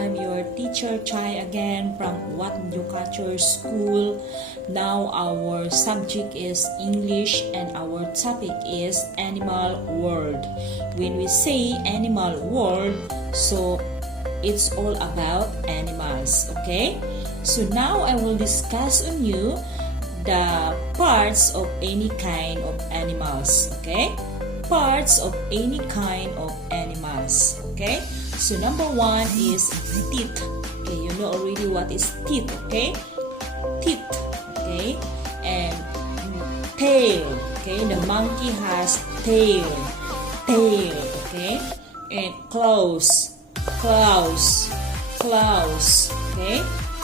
I'm your teacher Chay again from What You Culture School. Now our subject is English and our topic is animal world. When we say animal world, so it's all about animals, okay? So now I will discuss on you the parts of any kind of animals, okay? Parts of any kind of animals, okay? So number one is teeth. Okay, you know already what is teeth, okay? Teeth, okay? And tail, okay? The monkey has tail, okay? And claws, okay?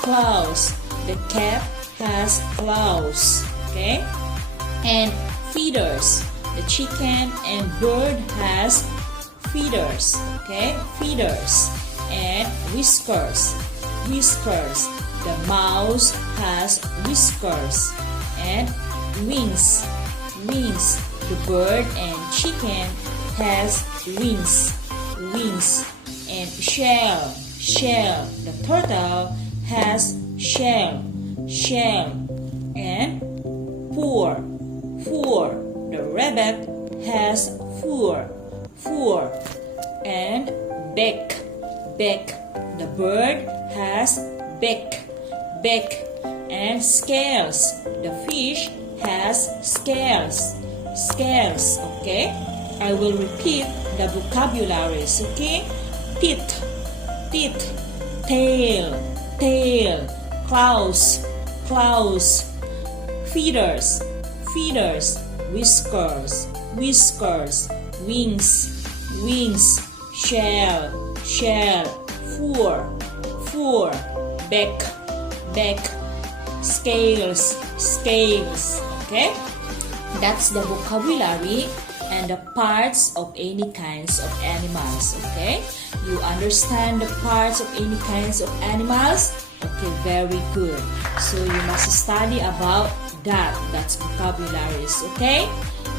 Claws. The cat has claws, okay? And feathers. The chicken and bird has feathers, okay? Feathers. And whiskers. The mouse has whiskers. And wings. The bird and chicken has wings. And shell. The turtle has shell. And fur. The rabbit has fur. And beak. The bird has beak. And scales. The fish has scales, okay? I will repeat the vocabularies, okay? Teeth, tail, claws, feathers, whiskers, wings, shell, fur, beak, scales, okay? That's the vocabulary and the parts of any kinds of animals, okay? You understand the parts of any kinds of animals? Okay, very good. So you must study about that. That's vocabularies, okay?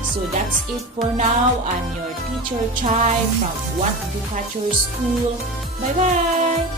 So that's it for now. I'm your teacher Chay from What You Culture School. Bye-bye!